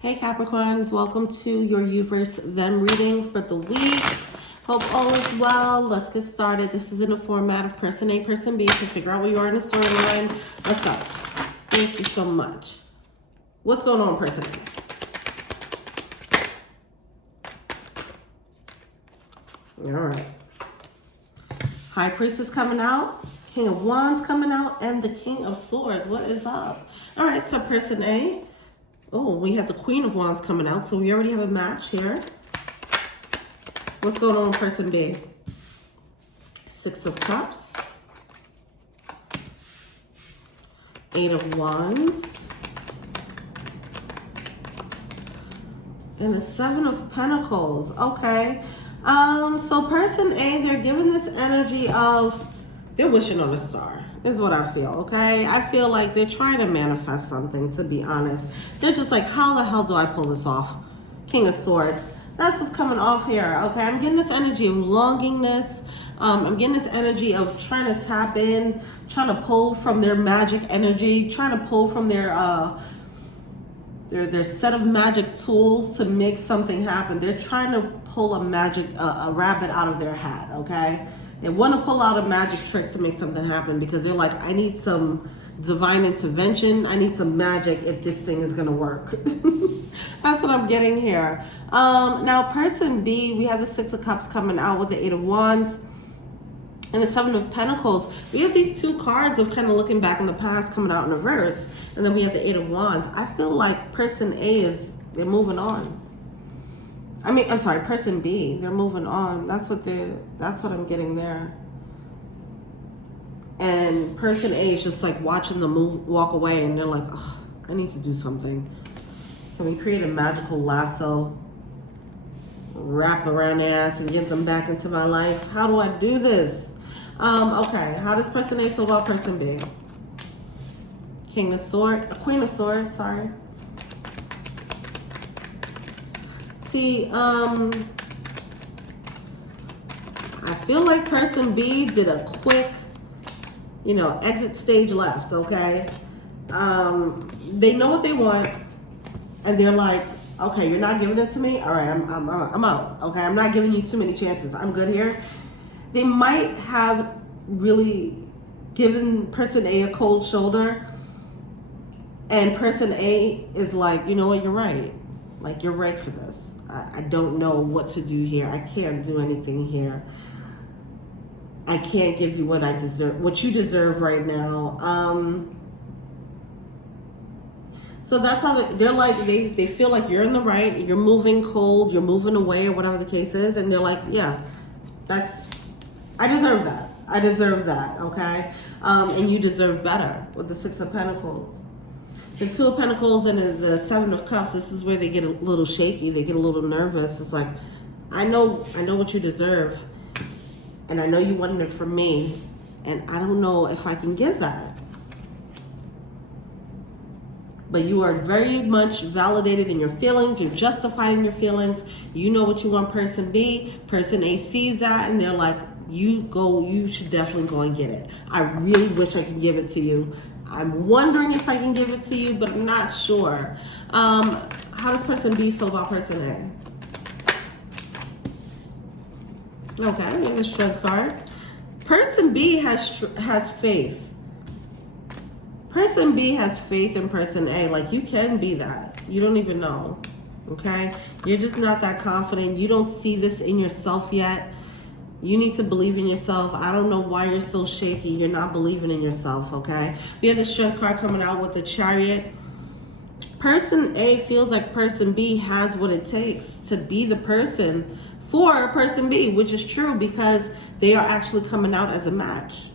Hey Capricorns, welcome to your you versus them reading for the week. Hope all is well. Let's get started. This is in the format of person A, person B, to figure out where you are in the storyline. Let's go. Thank you so much. What's going on, person A? All right. High Priestess coming out. King of Wands coming out. And the King of Swords. What is up? All right, so person A. Oh, we have the Queen of Wands coming out, so we already have a match here. What's going on with person B? Six of Cups. Eight of Wands. And the Seven of Pentacles. Okay. So person A, they're giving this energy of they're wishing on a star. Is what I feel, okay? I feel like they're trying to manifest something, to be honest. They're just like, how the hell do I pull this off? King of Swords. That's what's coming off here, okay? I'm getting this energy of longingness. I'm getting this energy of trying to tap in, trying to pull from their magic energy, trying to pull from their set of magic tools to make something happen. They're trying to pull a rabbit out of their hat, okay? They want to pull out a magic trick to make something happen because they're like, I need some divine intervention. I need some magic if this thing is going to work. That's what I'm getting here. Now, person B, we have the Six of Cups coming out with the Eight of Wands and the Seven of Pentacles. We have these two cards of kind of looking back in the past coming out in reverse. And then we have the Eight of Wands. I feel like person A they're moving on. I'm sorry, person B, they're moving on. That's what I'm getting there. And person A is just like watching them walk away, and they're like, oh, I need to do something. Can we create a magical lasso, wrap around their ass and get them back into my life? How do I do this? Okay, how does person A feel about person B? Queen of Swords, sorry. See, I feel like person B did a quick, exit stage left, okay? They know what they want, and they're like, okay, you're not giving it to me? All right, I'm out, okay? I'm not giving you too many chances. I'm good here. They might have really given person A a cold shoulder, and person A is like, you know what, you're right. Like, you're right for this. I don't know what to do here. I can't do anything here. I can't give you what I deserve, what you deserve right now. So that's how they're like, they feel like you're in the right, you're moving cold, you're moving away, or whatever the case is, and they're like, yeah, I deserve that. I deserve that, okay? And you deserve better with the Six of Pentacles. The Two of Pentacles and the Seven of Cups, this is where they get a little shaky. They get a little nervous. It's like, I know what you deserve. And I know you wanted it from me. And I don't know if I can give that. But you are very much validated in your feelings. You're justified in your feelings. You know what you want, person B. Person A sees that and they're like, you should definitely go and get it. I really wish I could give it to you. I'm wondering if I can give it to you, but I'm not sure. How does person B feel about person A? Okay, we have the Strength card. Person B has faith. Person B has faith in person A. Like, you can be that. You don't even know. Okay? You're just not that confident. You don't see this in yourself yet. You need to believe in yourself. I don't know why you're so shaky. You're not believing in yourself, okay? We have the Strength card coming out with the Chariot. Person A feels like person B has what it takes to be the person for person B, which is true because they are actually coming out as a match.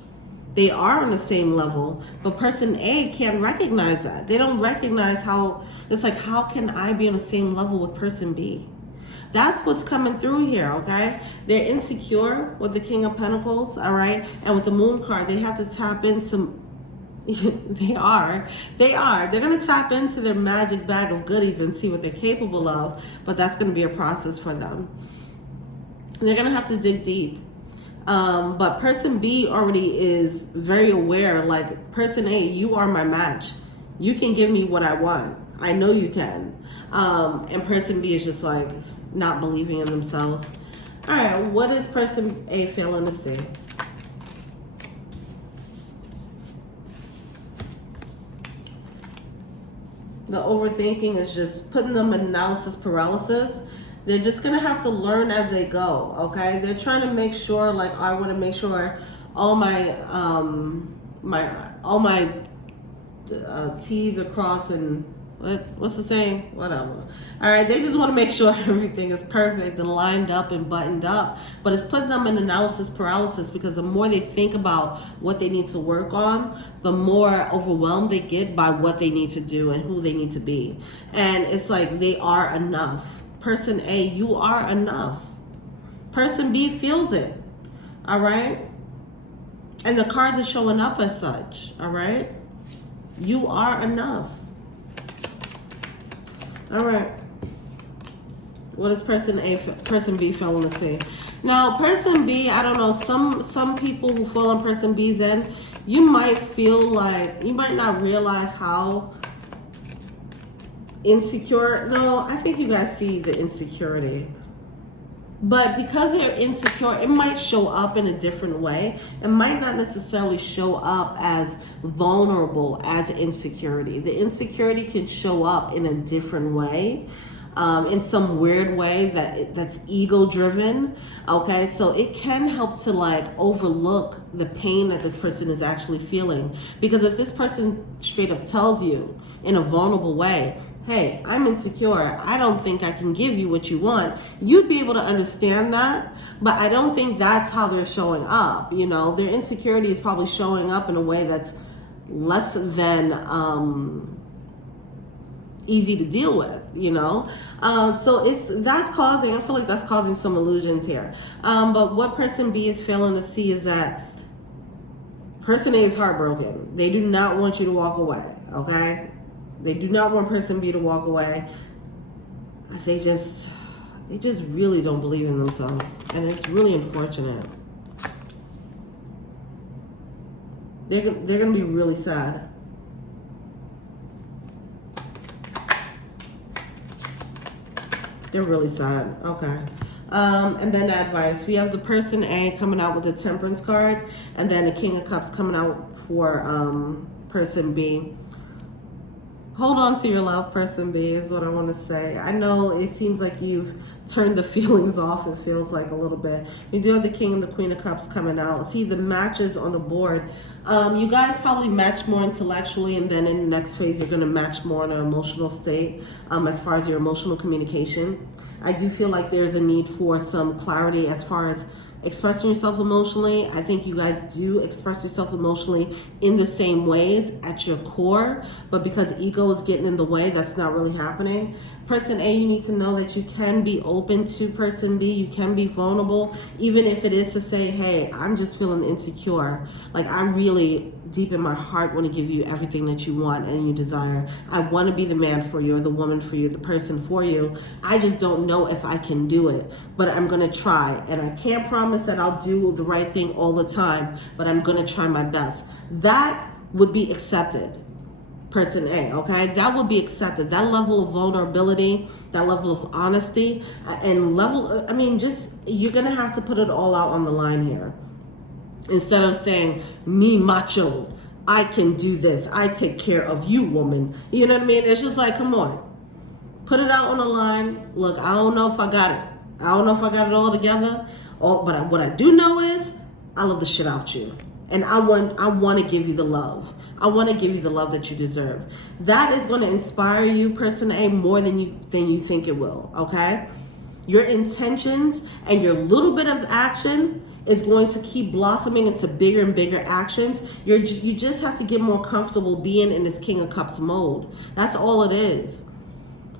They are on the same level, but person A can't recognize that. They don't recognize it's like, how can I be on the same level with person B? That's what's coming through here, okay? They're insecure with the King of Pentacles, all right? And with the Moon card, they have to tap into, they are. They're going to tap into their magic bag of goodies and see what they're capable of, but that's going to be a process for them. They're going to have to dig deep. But person B already is very aware, like, person A, you are my match. You can give me what I want. I know you can. And person B is just like not believing in themselves. All right, what is person A failing to see? The overthinking is just putting them in analysis paralysis. They're just gonna have to learn as they go, okay? They're trying to make sure, like, I want to make sure all my T's are crossed and what's the saying? Whatever. All right, they just want to make sure everything is perfect and lined up and buttoned up. But it's putting them in analysis paralysis because the more they think about what they need to work on, the more overwhelmed they get by what they need to do and who they need to be. And it's like they are enough. Person A, you are enough. Person B feels it. All right? And the cards are showing up as such. All right? You are enough. All right. What is person B failing to see? Now, person B, I don't know, some people who fall on person B's end, you might feel like, you might not realize how insecure. No, I think you guys see the insecurity. But because they're insecure, it might show up in a different way. It might not necessarily show up as vulnerable as insecurity. The insecurity can show up in a different way, in some weird way that's ego driven. Okay, so it can help to like overlook the pain that this person is actually feeling. Because if this person straight up tells you in a vulnerable way, hey, I'm insecure, I don't think I can give you what you want, you'd be able to understand that. But I don't think that's how they're showing up. You know, their insecurity is probably showing up in a way that's less than easy to deal with, you know. So that's causing, I feel like that's causing some illusions here. But what person B is failing to see is that person A is heartbroken. They do not want you to walk away, okay? They do not want person B to walk away. They just really don't believe in themselves. And it's really unfortunate. They're going to be really sad. They're really sad. Okay. And then advice. We have the person A coming out with the Temperance card. And then the King of Cups coming out for person B. Hold on to your love, person B, is what I want to say. I know it seems like you've turned the feelings off, it feels like a little bit. You do have the King and the Queen of Cups coming out. See the matches on the board. You guys probably match more intellectually, and then in the next phase, you're going to match more in an emotional state as far as your emotional communication. I do feel like there's a need for some clarity as far as expressing yourself emotionally. I think you guys do express yourself emotionally in the same ways at your core, but because ego is getting in the way, that's not really happening. Person A, you need to know that you can be open to person B. You can be vulnerable, even if it is to say, hey, I'm just feeling insecure. Like, I really, deep in my heart, want to give you everything that you want and you desire. I want to be the man for you or the woman for you, the person for you. I just don't know if I can do it, but I'm going to try. And I can't promise that I'll do the right thing all the time, but I'm going to try my best. That would be accepted. Person A, okay? That would be accepted. That level of vulnerability, that level of honesty, and level, I mean, just, you're going to have to put it all out on the line here. Instead of saying, me macho, I can do this, I take care of you, woman. You know what I mean? It's just like, come on. Put it out on the line. Look, I don't know if I got it. I don't know if I got it all together. But what I do know is, I love the shit out you. And I want to give you the love. I want to give you the love that you deserve. That is going to inspire you, person A, more than you think it will, okay? Your intentions and your little bit of action is going to keep blossoming into bigger and bigger actions. You just have to get more comfortable being in this King of Cups mode. That's all it is.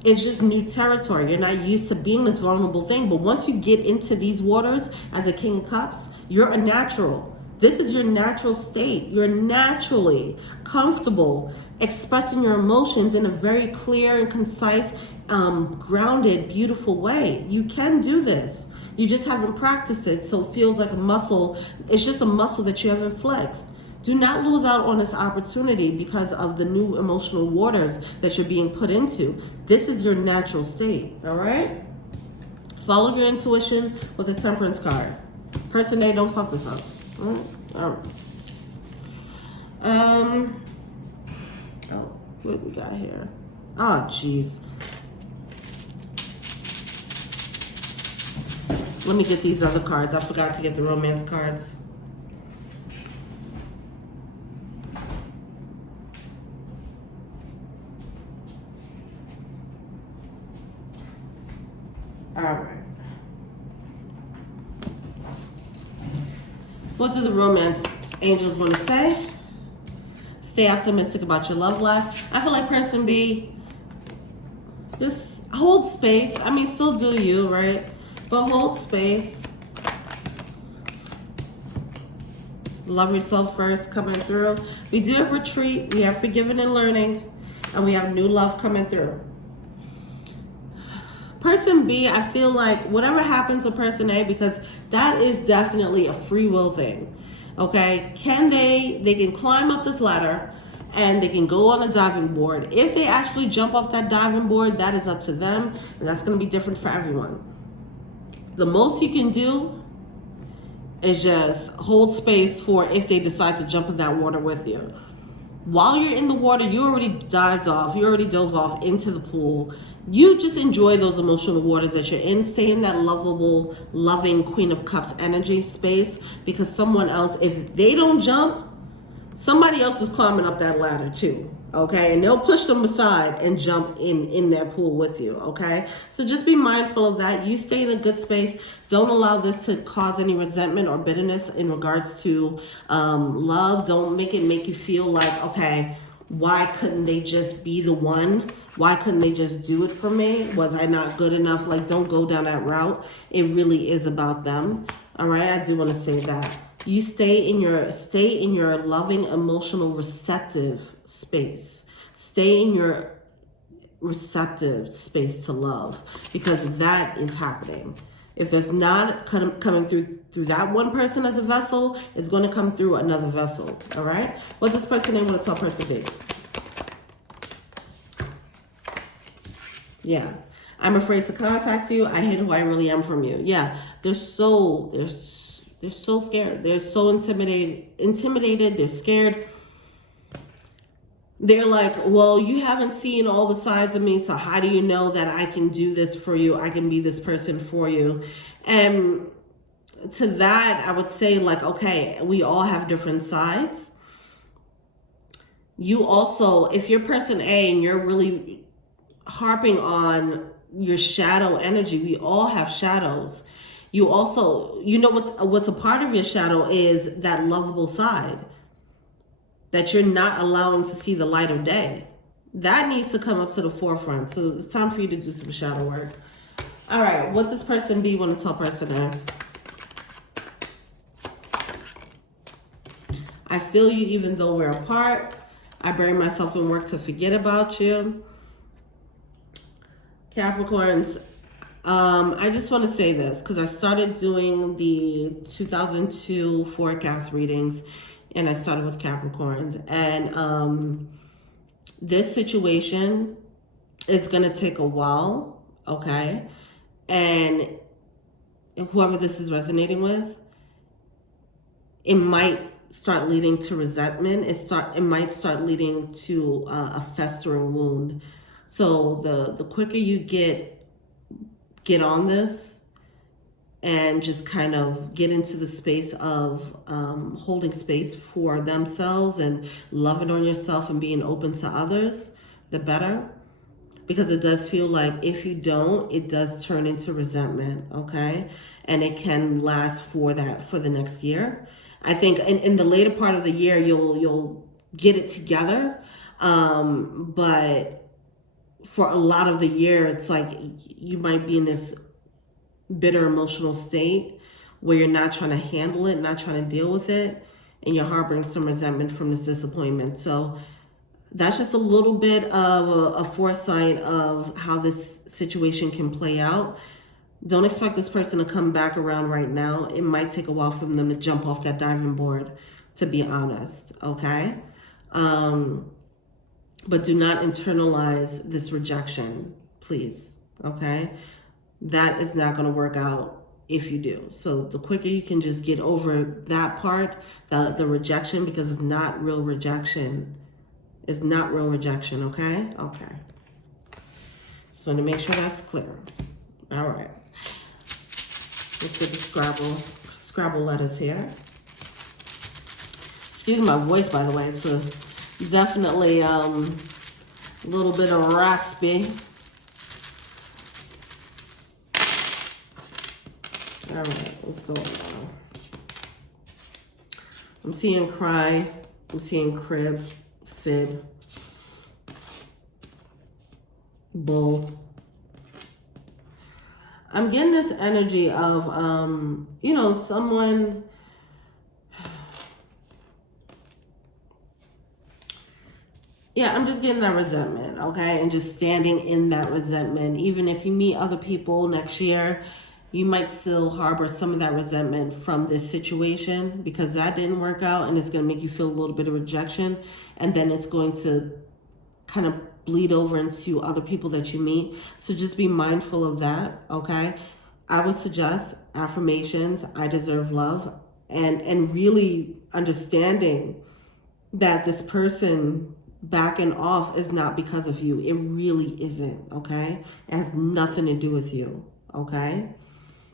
It's just new territory. You're not used to being this vulnerable thing. But once you get into these waters as a King of Cups, you're a natural. This is your natural state. You're naturally comfortable expressing your emotions in a very clear and concise, grounded, beautiful way. You can do this. You just haven't practiced it, so it feels like a muscle. It's just a muscle that you haven't flexed. Do not lose out on this opportunity because of the new emotional waters that you're being put into. This is your natural state, all right? Follow your intuition with the Temperance card. Person A, don't fuck this up. All right. Oh, what we got here? Oh, jeez. Let me get these other cards. I forgot to get the romance cards. All right. What do the romance angels want to say? Stay optimistic about your love life. I feel like person B, just hold space. I mean, still do you, right? But hold space. Love yourself first coming through. We do have retreat. We have forgiving and learning. And we have new love coming through. Person B, I feel like whatever happens to person A, because that is definitely a free will thing. Okay? They can climb up this ladder and they can go on a diving board. If they actually jump off that diving board, that is up to them. And that's going to be different for everyone. The most you can do is just hold space for if they decide to jump in that water with you. While you're in the water, you already dived off. You already dove off into the pool. You just enjoy those emotional waters that you're in. Stay in that lovable, loving Queen of Cups energy space, because someone else, if they don't jump, somebody else is climbing up that ladder too. Okay, and they'll push them aside and jump in that pool with you. Okay, so just be mindful of that. You stay in a good space. Don't allow this to cause any resentment or bitterness in regards to love. Don't make you feel like, okay, why couldn't they just be the one? Why couldn't they just do it for me? Was I not good enough? Like, don't go down that route. It really is about them. All right, I do want to say that. You stay in your loving, emotional, receptive space. Stay in your receptive space to love, because that is happening. If it's not coming through that one person as a vessel, it's going to come through another vessel. All right. What does person A want to tell person B? Yeah. I'm afraid to contact you. I hate who I really am from you. Yeah. They're so scared. They're so intimidated. They're scared. They're like, well, you haven't seen all the sides of me, so how do you know that I can do this for you? I can be this person for you. And to that, I would say, like, okay, we all have different sides. You also, if you're person A and you're really harping on your shadow energy, we all have shadows. You also, you know, what's a part of your shadow is that lovable side that you're not allowing to see the light of day. That needs to come up to the forefront. So it's time for you to do some shadow work. All right, what does person B want to tell person A? I feel you even though we're apart. I bury myself in work to forget about you. Capricorns, I just want to say this because I started doing the 2002 forecast readings, and I started with Capricorns. And this situation is going to take a while, okay? And whoever this is resonating with, it might start leading to resentment. It might start leading to a festering wound. So the quicker you get on this and just kind of get into the space of holding space for themselves and loving on yourself and being open to others, the better. Because it does feel like if you don't, it does turn into resentment, okay? And it can last for the next year. I think in the later part of the year, you'll get it together. But for a lot of the year, it's like you might be in this bitter emotional state where you're not trying to handle it, not trying to deal with it, and you're harboring some resentment from this disappointment. So that's just a little bit of a foresight of how this situation can play out. Don't expect this person to come back around right now. It might take a while for them to jump off that diving board. to be honest, okay? But do not internalize this rejection, please, okay? That is not going to work out if you do. So the quicker you can just get over that part, the rejection, because it's not real rejection. It's not real rejection, okay? Okay. Just want to make sure that's clear. All right. Let's get the Scrabble letters here. Excuse my voice, by the way. It's definitely a little bit of raspy. All right, let's go on. I'm seeing cry. I'm seeing crib, fib, bull. I'm getting this energy of, you know, someone, yeah, I'm just getting that resentment, okay? And just standing in that resentment. Even if you meet other people next year, you might still harbor some of that resentment from this situation because that didn't work out, and it's going to make you feel a little bit of rejection. And then it's going to kind of bleed over into other people that you meet. So just be mindful of that, okay? I would suggest affirmations, I deserve love, and really understanding that this person backing off is not because of you. It really isn't, okay? It has nothing to do with you, okay?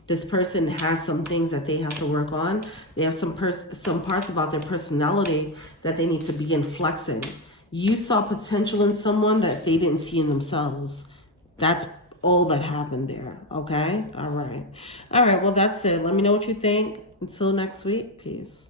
This person has some things that they have to work on. They have some parts about their personality that they need to begin flexing. You saw potential in someone that they didn't see in themselves. That's all that happened there, okay? All right. All right, well, that's it. Let me know what you think. Until next week, peace.